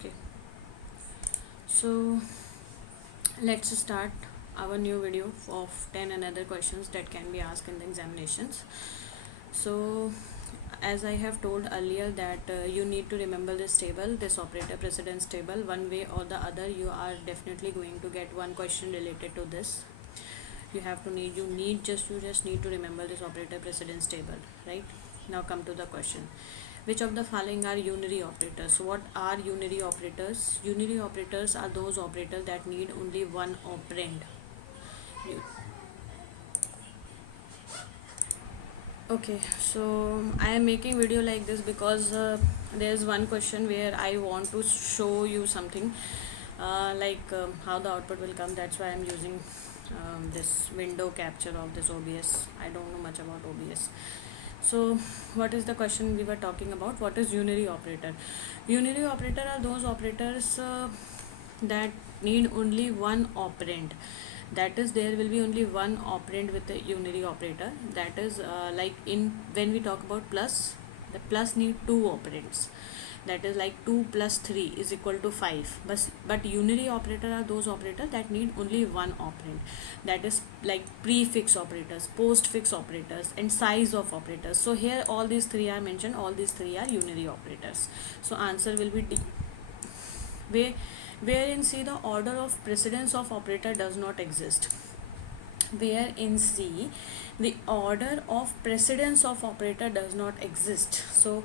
Okay, so let's start our new video of 10 another questions that can be asked in the examinations. So as I have told earlier that you need to remember this table, this operator precedence table. One way or the other you are definitely going to get one question related to this. You just need to remember this operator precedence table, right? Now come to the question. Which of the following are unary operators? So what are unary operators? Unary operators are those operators that need only one operand. Okay, so I am making video like this because there's one question where I want to show you something, how the output will come. That's why I'm using this window capture of this OBS. I don't know much about OBS. So what is the question we were talking about? What is unary operator? Unary operator are those operators that need only one operand. That is, there will be only one operand with a unary operator. That is like in when we talk about plus, the plus need two operands. That is like 2 plus 3 is equal to 5. But unary operator are those operators that need only one operand. That is like prefix operators, postfix operators, and size of operators. So here all these three are mentioned. All these three are unary operators. So answer will be D. Where in C the order of precedence of operator does not exist. Where in C the order of precedence of operator does not exist. So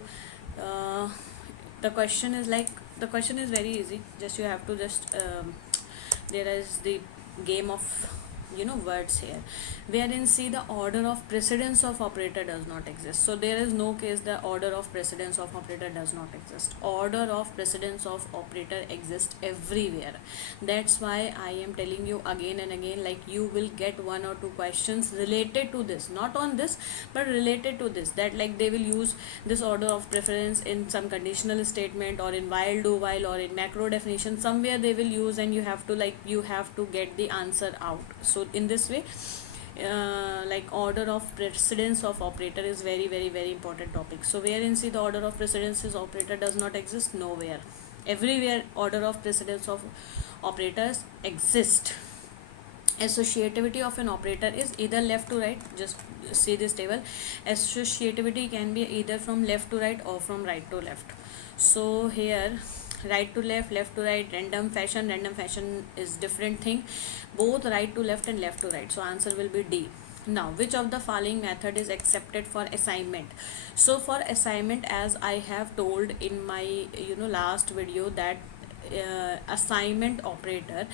uh, the question is very easy. Just you have to there is the game of words here. Wherein see the order of precedence of operator does not exist. So there is no case the order of precedence of operator does not exist. Order of precedence of operator exists everywhere. That's why I am telling you again and again, like you will get one or two questions related to this, not on this but related to this, that like they will use this order of preference in some conditional statement or in while, do while, or in macro definition. Somewhere they will use, and you have to get the answer out. So in this way, order of precedence of operator is very very very important topic. So where in see the order of precedence is operator does not exist? Nowhere. Everywhere order of precedence of operators exist. Associativity of an operator is either left to right. Just see this table. Associativity can be either from left to right or from right to left. So here right to left, left to right, random fashion is different thing. Both right to left and left to right. So answer will be D. Now which of the following method is accepted for assignment? So for assignment, as I have told in my last video, that assignment operator,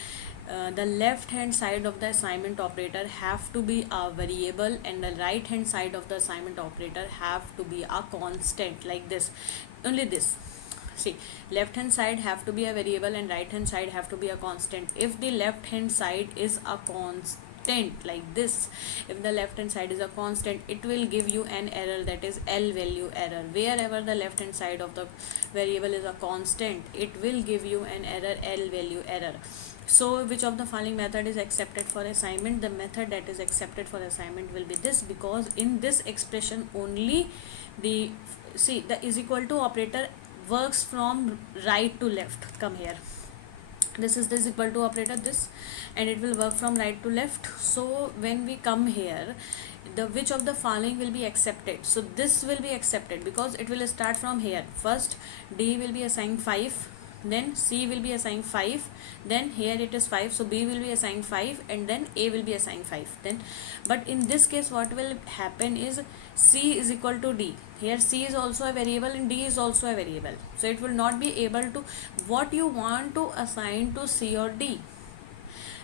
the left hand side of the assignment operator have to be a variable, and the right hand side of the assignment operator have to be a constant, like this. Only this. See, left hand side have to be a variable and right hand side have to be a constant. If the left hand side is a constant, like this, if the left hand side is a constant, it will give you an error, that is L value error. Wherever the left hand side of the variable is a constant, it will give you an error, L value error. So which of the following method is accepted for assignment? The method that is accepted for assignment will be this, because in this expression only the is equal to operator works from right to left. Come here, this is this equal to operator, this, and it will work from right to left. So when we come here, the which of the following will be accepted? So this will be accepted because it will start from here. First D will be assigned 5, then C will be assigned 5, then here it is 5, so B will be assigned 5, and then A will be assigned 5. Then but in this case what will happen is C is equal to D. Here C is also a variable and D is also a variable, so it will not be able to what you want to assign to C or D.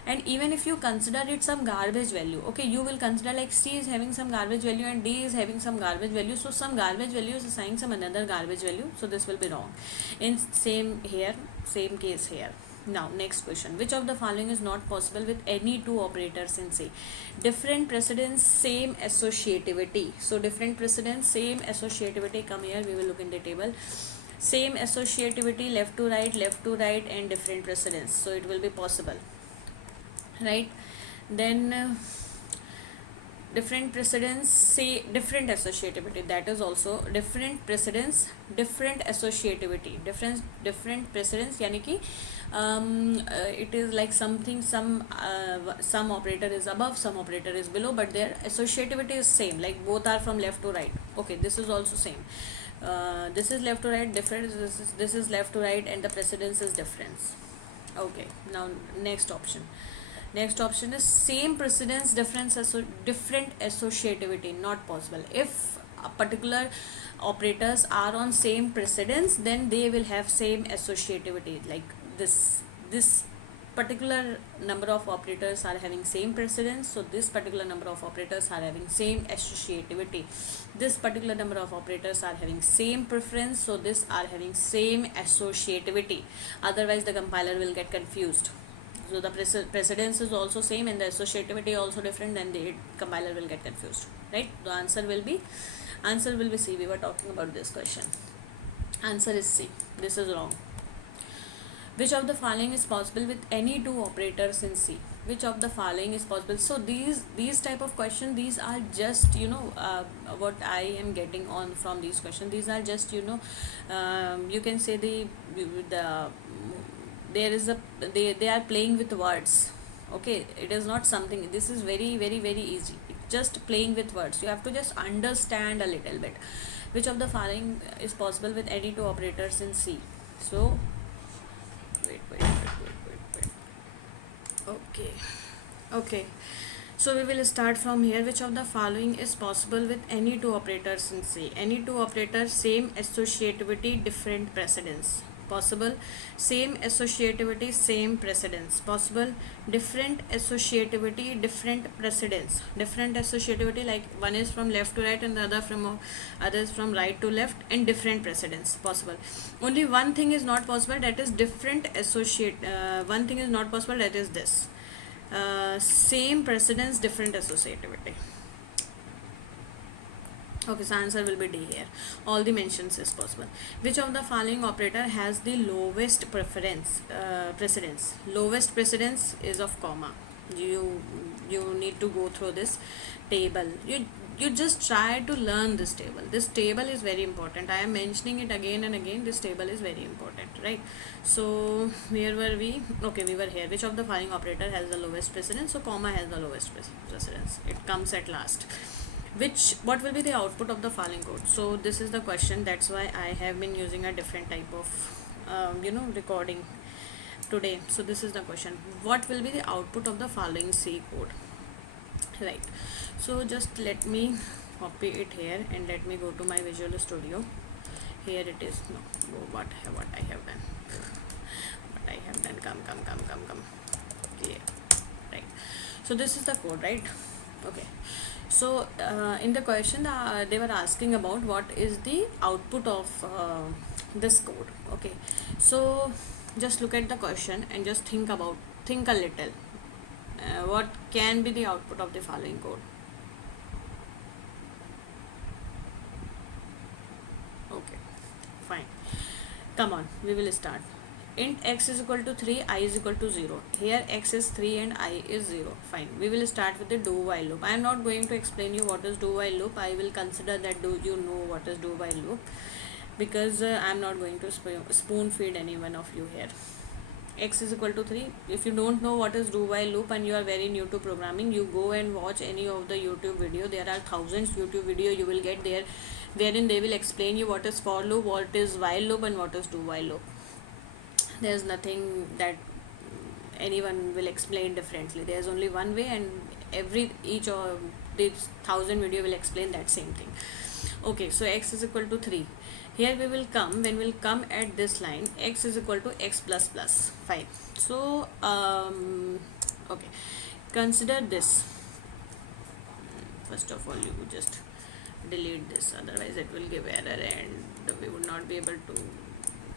And even if you consider it some garbage value, okay, you will consider like C is having some garbage value and D is having some garbage value, so some garbage value is assigned some another garbage value, so this will be wrong. In same here, same case here. Now next question, which of the following is not possible with any two operators in C? Different precedence, same associativity. So different precedence, same associativity. Come here, we will look in the table. Same associativity, left to right, and different precedence, so it will be possible, right? Then different precedence say different associativity, that is also different precedence different associativity, different precedence yani ki it is like something, some operator is above, some operator is below, but their associativity is same, like both are from left to right. Okay, this is also same. This is left to right different, this is left to right, and the precedence is difference. Okay, now next option is same precedence different associativity, not possible. If a particular operators are on same precedence, then they will have same associativity, like this particular number of operators are having same precedence, so this particular number of operators are having same associativity. This particular number of operators are having same preference, so this are having same associativity. Otherwise the compiler will get confused. So the precedence is also same and the associativity also different, then the compiler will get confused, right? The answer will be C. We were talking about this question. Answer is C. This is wrong. Which of the following is possible with any two operators in C? Which of the following is possible? So these type of question, these are just what I am getting on from these questions. These are just you can say the there is a they are playing with words. Okay, it is not something, this is very very very easy. It's just playing with words, you have to just understand a little bit. Which of the following is possible with any two operators in C? So wait. Okay, so we will start from here. Which of the following is possible with any two operators in C? Any two operators, same associativity, different precedence. Possible, same associativity, same precedence. Possible, different associativity, different precedence. Different associativity, like one is from left to right and the other is from right to left, and different precedence. Possible. Only one thing is not possible, that is different one thing is not possible, that is this. Same precedence, different associativity. Okay, so answer will be D here. All the mentions is possible. Which of the following operator has the lowest precedence? Lowest precedence is of comma. You need to go through this table. You just try to learn this table. This table is very important. I am mentioning it again and again. This table is very important, right? So where were we? Okay, we were here. Which of the following operator has the lowest precedence? So comma has the lowest precedence. It comes at last. What will be the output of the following code? So this is the question, that's why I have been using a different type of recording today. So this is the question, what will be the output of the following C code, right? So just let me copy it here and let me go to my Visual Studio. Here it is. No, what I have done, come here, right? So this is the code, right? Okay, so in the question they were asking about what is the output of this code. Okay, so just look at the question and just think a little, what can be the output of the following code. Okay, fine, come on, we will start. Int x is equal to 3, I is equal to 0. Here x is 3 and I is 0. Fine. We will start with the do while loop. I am not going to explain you what is do while loop. I will consider that you know what is do while loop, because I am not going to spoon feed any one of you here. X is equal to 3. If you don't know what is do while loop and you are very new to programming, you go and watch any of the YouTube video. There are thousands YouTube video you will get there, wherein they will explain you what is for loop, what is while loop, and what is do while loop. There's nothing that anyone will explain differently. There's only one way, and each of these 1,000 video will explain that same thing. Okay, so x is equal to 3. Here when we'll come at this line, x is equal to x plus plus. Fine. So okay, consider this. First of all, you just delete this, otherwise it will give error and we would not be able to,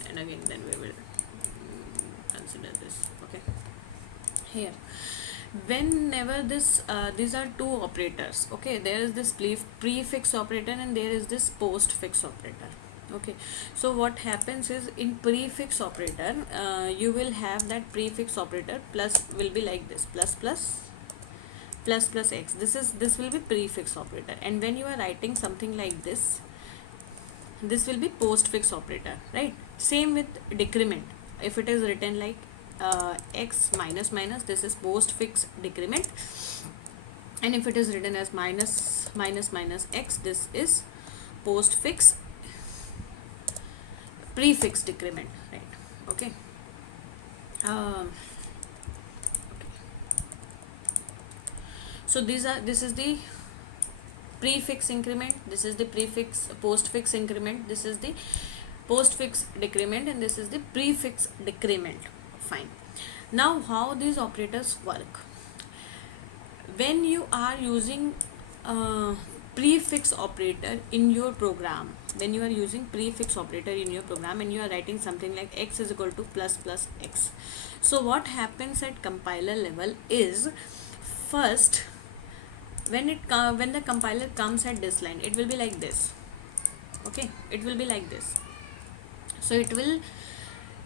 and again then we will consider this. Okay, here whenever these are two operators. Okay, there is this prefix operator and there is this postfix operator. Okay, so what happens is, in prefix operator you will have that prefix operator plus will be like this, plus plus plus plus x, this will be prefix operator. And when you are writing something like this will be postfix operator, right? Same with decrement. If it is written like x minus minus, this is postfix decrement. And if it is written as minus minus minus x, this is postfix prefix decrement, right? Okay. So this is the prefix increment, this is the prefix postfix increment, this is the postfix decrement, and this is the prefix decrement. Fine. Now how these operators work? When you are using prefix operator in your program, when you are using prefix operator in your program and you are writing something like x is equal to plus plus x, so what happens at compiler level is, first when the compiler comes at this line, it will be like this. Okay, it will be like this. So it will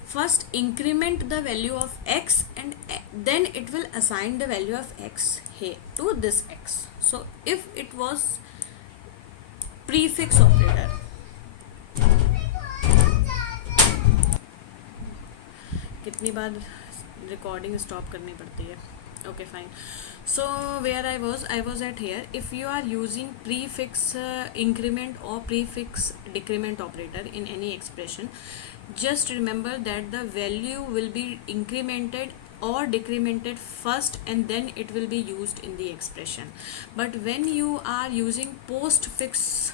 first increment the value of x, and then it will assign the value of x here to this x. So if it was prefix operator, कितनी बार recording stop करनी पड़ती है? Okay, fine. So where I was at here, if you are using prefix increment or prefix decrement operator in any expression, just remember that the value will be incremented or decremented first, and then it will be used in the expression. But when you are using postfix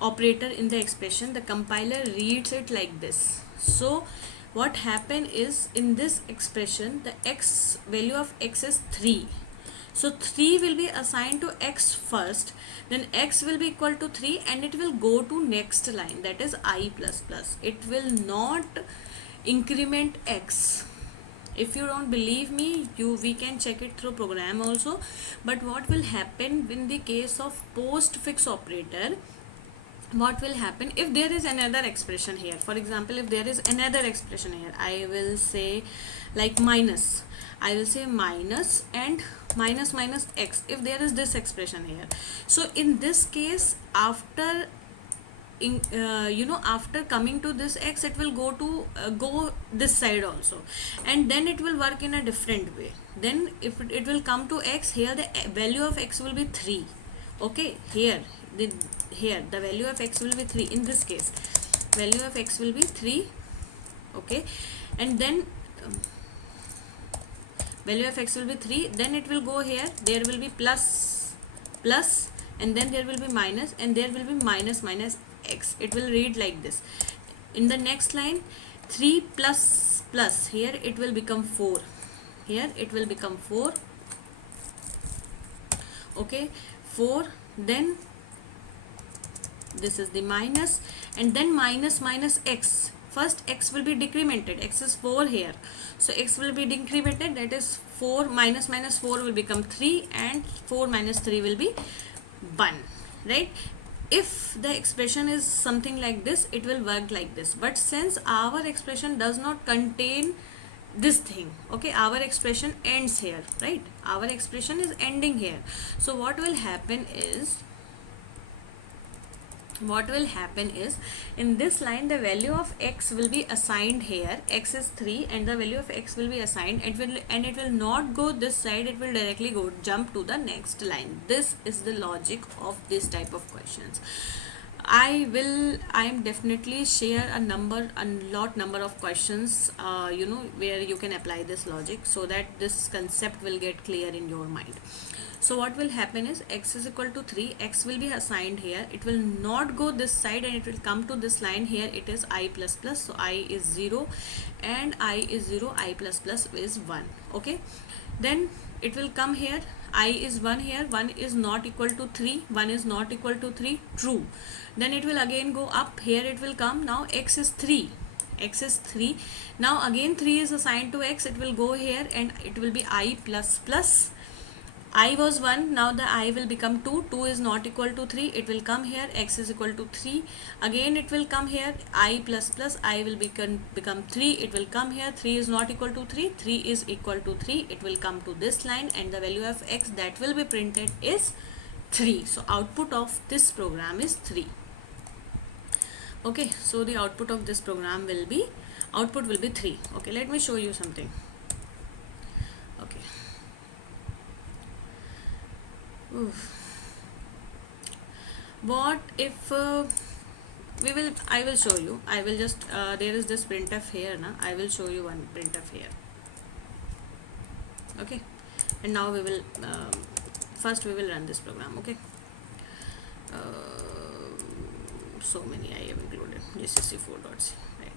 operator in the expression, the compiler reads it like this. So what happen is, in this expression the x value of x is 3, so 3 will be assigned to x first, then x will be equal to 3, and it will go to next line, that is I plus plus. It will not increment x. If you don't believe me, we can check it through program also. But what will happen in the case of postfix operator, what will happen if there is another expression here? For example, if there is another expression here, I will say like minus, I will say minus and minus minus x, if there is this expression here. So in this case, after after coming to this x, it will go this side also, and then it will work in a different way. Then if it will come to x, here the value of x will be 3. Okay, here the value of x will be 3. In this case, value of x will be 3. Okay, and then value of x will be 3, then it will go here, there will be plus plus, and then there will be minus, and there will be minus minus x. It will read like this. In the next line, 3 plus plus, here it will become 4, here it will become 4. Okay, 4, then this is the minus, and then minus minus x. First x will be decremented, x is 4 here, so x will be decremented, that is 4 minus minus 4 will become 3, and 4 minus 3 will be 1, right? If the expression is something like this, it will work like this. But since our expression does not contain this thing, okay, our expression ends here, right? Our expression is ending here. So what will happen is, in this line, the value of x will be assigned here. X is 3, and the value of x will be assigned, and it will not go this side, it will directly jump to the next line. This is the logic of this type of questions. I am definitely share a lot number of questions where you can apply this logic, so that this concept will get clear in your mind. So what will happen is, x is equal to 3, x will be assigned here, it will not go this side, and it will come to this line here. It is I plus plus, so I is 0, and I is 0, I plus plus is 1. Okay, then it will come here, I is 1 here, 1 is not equal to 3, 1 is not equal to 3, true. Then it will again go up, here it will come, now x is 3, x is 3, now again 3 is assigned to x, it will go here, and it will be I plus plus I was 1, now the I will become 2, 2 is not equal to 3, it will come here, x is equal to 3, again it will come here, I plus plus I will become 3, it will come here, 3 is not equal to 3, 3 is equal to 3, it will come to this line, and the value of x that will be printed is 3. So output of this program is 3. Okay, so the output of this program will be, output will be 3. Okay, let me show you something. Okay. Oof. What if I will show you, I will just there is this printf here na, I will show you one printf here. Okay, and now we will first we will run this program. Okay, so many I have included, gcc4.c, right?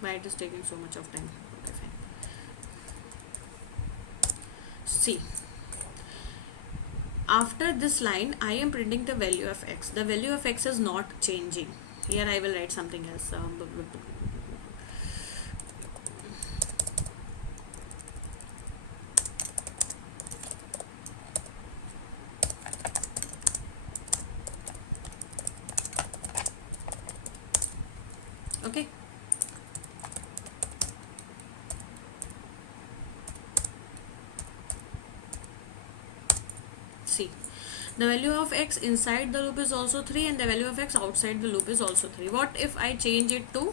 Why it is taking so much of time? Okay, fine. See, after this line I am printing the value of x, the value of x is not changing. Here I will write something else. Okay, see, the value of x inside the loop is also 3, and the value of x outside the loop is also 3. What if I change it to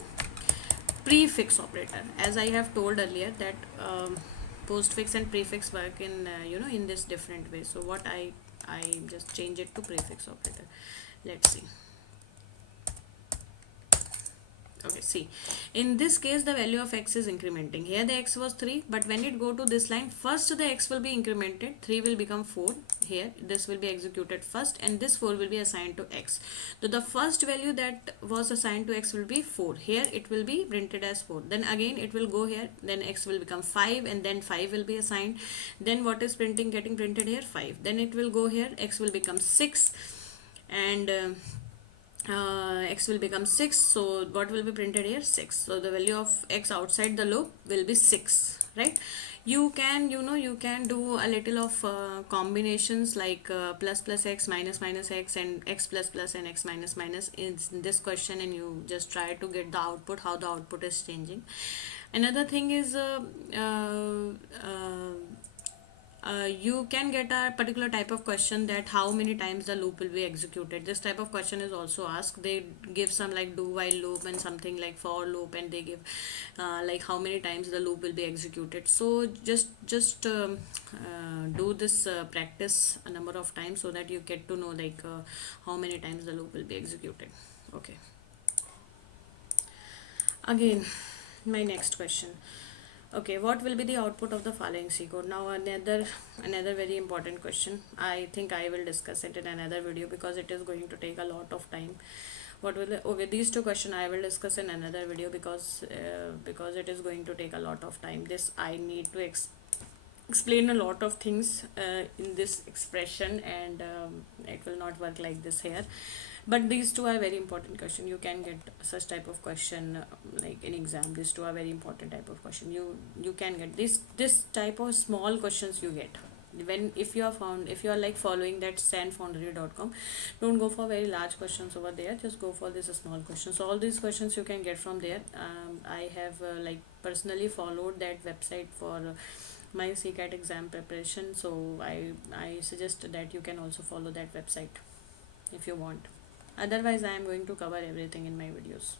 prefix operator? As I have told earlier that postfix and prefix work in in this different way. So what I just change it to prefix operator. Let's see. Okay, see, in this case the value of x is incrementing. Here the x was 3, but when it go to this line, first the x will be incremented, 3 will become 4. Here this will be executed first, and this 4 will be assigned to x. So the first value that was assigned to x will be 4. Here it will be printed as 4. Then again it will go here, then x will become 5, and then 5 will be assigned. Then what is getting printed here? 5. Then it will go here, x will become 6, and x will become 6. So what will be printed here? 6. So the value of x outside the loop will be 6, right? You can you can do a little of combinations like plus plus x, minus minus x, and x plus plus and x minus minus in this question, and you just try to get the output, how the output is changing. Another thing is you can get a particular type of question that how many times the loop will be executed. This type of question is also asked. They give some like do while loop and something like for loop, and they give like how many times the loop will be executed. So just do this practice a number of times so that you get to know like how many times the loop will be executed. Okay, again my next question. Okay, what will be the output of the following C code? Now another very important question. I think I will discuss it in another video because it is going to take a lot of time. What will okay, these two questions I will discuss in another video because it is going to take a lot of time. This I need to explain a lot of things in this expression, and it will not work like this here. But these two are very important question. You can get such type of question like in exam. These two are very important type of question. You can get this type of small questions you get when if you are like following that sandfoundry.com. Don't go for very large questions over there, just go for this small questions. So all these questions you can get from there. I have like personally followed that website for my CCAT exam preparation, so I suggest that you can also follow that website if you want. Otherwise I am going to cover everything in my videos.